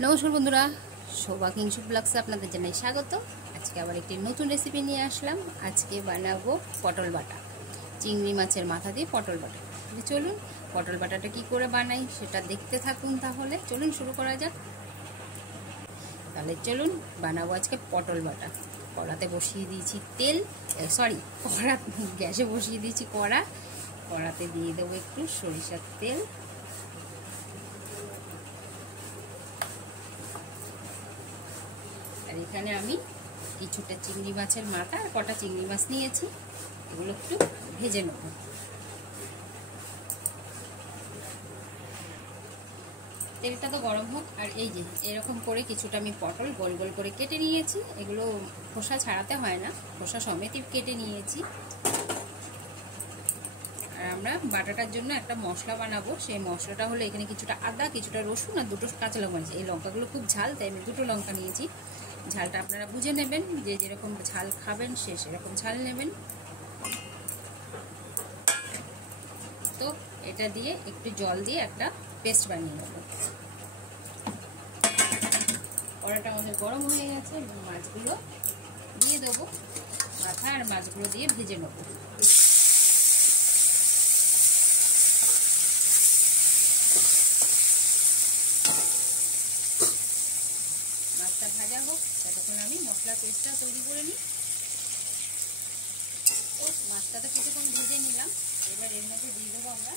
নমস্কার বন্ধুরা, শোভা কিংসু ব্লগসে আপনাদের জানাই স্বাগত। আজকে আবার একটি নতুন রেসিপি নিয়ে আসলাম। আজকে বানাবো পটল বাটা, চিংড়ি মাছের মাথা দিয়ে পটল বাটা। চলুন পটল বাটাটা কি করে বানাই সেটা দেখতে থাকুন। তাহলে চলুন শুরু করা যাক। তাহলে চলুন বানাবো আজকে পটল বাটা। কড়াতে বসিয়ে দিয়েছি তেল, গ্যাসে বসিয়ে দিয়েছি কড়াতে দিয়ে দেবো একটু সরিষার তেল। আর এখানে আমি কিছুটা চিংড়ি মাছের মাথা আর কটা চিংড়ি মাছ নিয়েছি, এগুলো একটু ভেজে নেব। তেলটা তো গরম হোক। আর এই যে এরকম করে কিছুটা আমি পটল গোল গোল করে কেটে নিয়েছি। এগুলো খোসা ছাড়াতে হয় না, খোসা সমেতই কেটে নিয়েছি। আর আমরা বাটাটার জন্য একটা মশলা বানাবো। সেই মশলাটা হলো এখানে কিছুটা আদা, কিছুটা রসুন আর দুটো কাঁচা লঙ্কা নিয়েছি। এই লঙ্কাগুলো খুব ঝাল, তাই আমি দুটো লঙ্কা নিয়েছি। ঝালটা আপনারা বুঝে নেবেন, যে যেরকম ঝাল খাবেন সে সেরকম ঝাল নেবেন। তো এটা দিয়ে একটু জল দিয়ে একটা পেস্ট বানিয়ে নেব। কড়াটা আমাদের গরম হয়ে গেছে, মাছগুলো দিয়ে দেবো। মাথা আর মাছগুলো দিয়ে ভেজে নেব। মাছটা ভাজা হোক, ততক্ষণ আমি মশলা পেস্টটা তৈরি করে নিই। তো মাছটা তো কিছুক্ষণ ভেজে নিলাম। এবার এর মধ্যে দিয়ে দেবো আমরা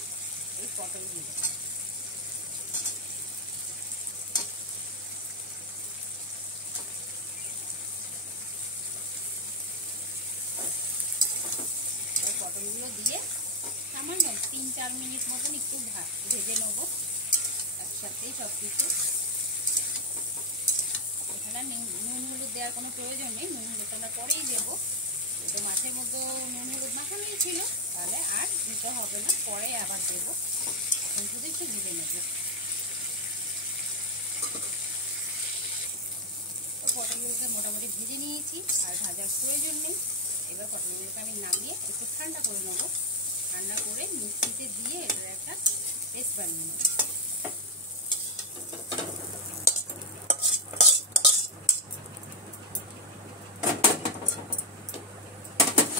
এই পটলগুলো। পটলগুলো দিয়ে সামান্য 3-4 মিনিট মতন একটু ভেজে নেবো একসাথেই সব কিছু। এখানে নুন হলুদ দেওয়ার কোনো প্রয়োজন নেই, নুন হলুদ আমরা পরেই দেবো। তো মাছের মধ্যে নুন হলুদ মাখানোই ছিল, তাহলে আর দিতে হবে না, পরে আবার দেবো। এখন শুধু একটু ভেজে নেবো। তো পটলগুলোকে মোটামুটি ভেজে নিয়েছি, আর ভাজার প্রয়োজন নেই। এবার পটলগুলোকে আমি নামিয়ে একটু ঠান্ডা করে নেবো। ঠান্ডা করে মিক্সিতে দিয়ে এটার একটা পেস্ট বানিয়ে নেব।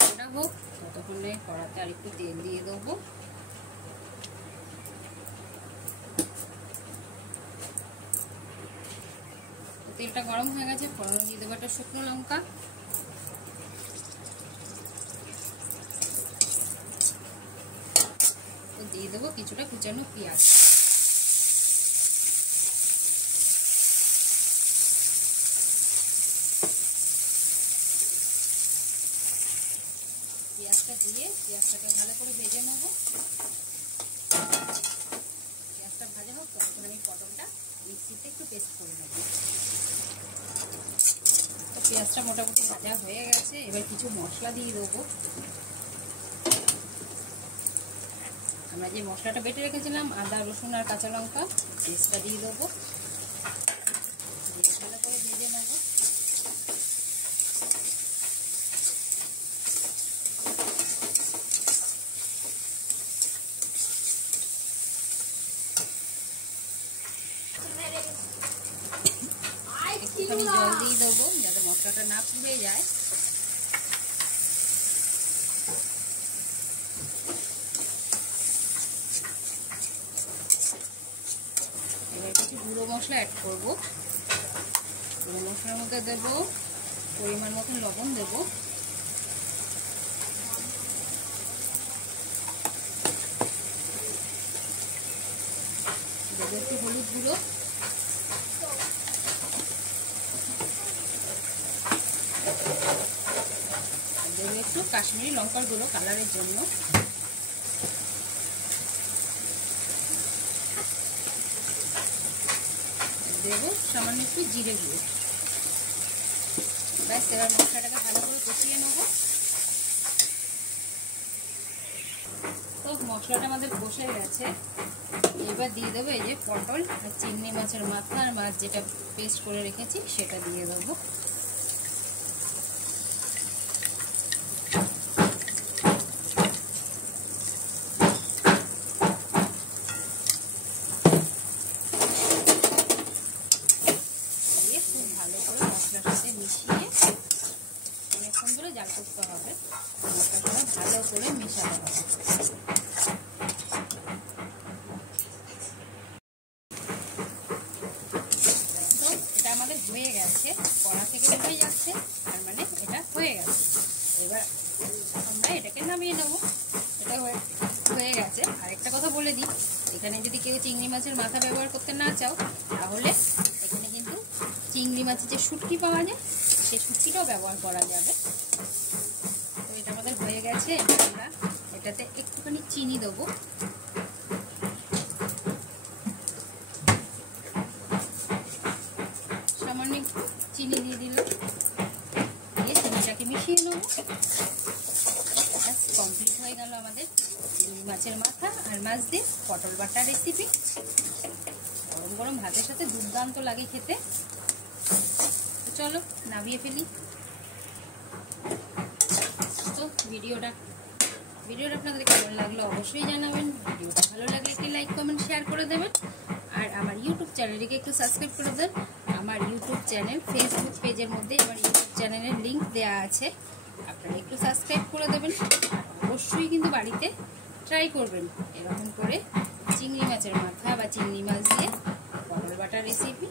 ওটা হোক, ততক্ষণে কড়াতে আর একটু তেল দিয়ে দেবো। তেলটা গরম হয়ে গেছে, ফোড়ন দিয়ে দেবো একটা শুকনো লঙ্কা, দিয়ে দেবো কিছুটা কুচানো পেঁয়াজ। পেঁয়াজটা দিয়ে পেঁয়াজটাকে ভালো করে ভেজে নেব। পেঁয়াজটা ভাজা হোক, তখন আমি পটলটা মিক্সিতে একটু পেস্ট করে নেব। তো পেঁয়াজটা মোটামুটি ভাজা হয়ে গেছে, এবার কিছু মশলা দিয়ে দেবো। আমরা যে মশলাটা বেটে রেখেছিলাম, আদা রসুন আর কাঁচা লঙ্কা, পেস্টটা দিয়ে দেবো। ভালো করে ভেজে নেব। একটুখানি জল দিয়ে দেবো যাতে মশলাটা না পুড়ে যায়। এবার কিছু গুঁড়ো মশলা অ্যাড করবো। গুঁড়ো মশলার মধ্যে দেবো পরিমাণ মতন লবণ দেবো, দেবো একটু হলুদ গুঁড়ো, দেবো একটু কাশ্মীরি লঙ্কার গুঁড়ো কালারের জন্য, দেবো সামান্য একটু জিরে গুঁড়ো। ব্যাস, এবার মশলাটাকে ভালো করে কষিয়ে নেবো। তো মশলাটা আমাদের কষে গেছে, এবার দিয়ে দেবো এই যে পটল আর চিংড়ি মাছের মাথা আর মাছ যেটা পেস্ট করে রেখেছি সেটা দিয়ে দেবো। খেয়াল করতে হবে, মশলাগুলো ভালো করে মেশাতে হবে। তো এটা আমাদের হয়ে গেছে, কড়া থেকে হয়ে যাচ্ছে, তার মানে এটা হয়ে গেছে। এবার আমরা এটাকে নামিয়ে নেবো। এটা হয়ে গেছে। আর একটা কথা বলে দিই, এখানে যদি কেউ চিংড়ি মাছের মাথা ব্যবহার করতে না চাও, তাহলে এখানে কিন্তু চিংড়ি মাছের যে শুটকি পাওয়া যায়, সেই শুটকিটাও ব্যবহার করা যাবে। তো এটা আমাদের হয়ে গেছে। আমরা এটাতে একটুখানি চিনি দেবো। সামান্য একটু চিনি দিয়ে দিলাম, দিয়ে চিনিটাকে মিশিয়ে নেবো। কমপ্লিট হয়ে গেল আমাদের চিংড়ি মাছের মাথা আর মাছ দিয়ে পটল বাটা রেসিপি। গরম গরম ভাতের সাথে দুর্দান্ত লাগে খেতে। চলো নামিয়ে ফেলি। তো ভিডিওটা আপনাদের কেমন লাগলো অবশ্যই জানাবেন। ভিডিওটা ভালো লাগলে একটি লাইক কমেন্ট শেয়ার করে দেবেন। আর আমার ইউটিউব চ্যানেলটিকে একটু সাবস্ক্রাইব করে দেন। আমার ইউটিউব চ্যানেল ফেসবুক পেজের মধ্যে আমার ইউটিউব চ্যানেলের লিঙ্ক দেওয়া আছে, আপনারা একটু সাবস্ক্রাইব করে দেবেন। অবশ্যই কিন্তু বাড়িতে ট্রাই করবেন এরকম করে চিংড়ি মাছের মাথা বা চিংড়ি মাছ দিয়ে পটল বাটা রেসিপি।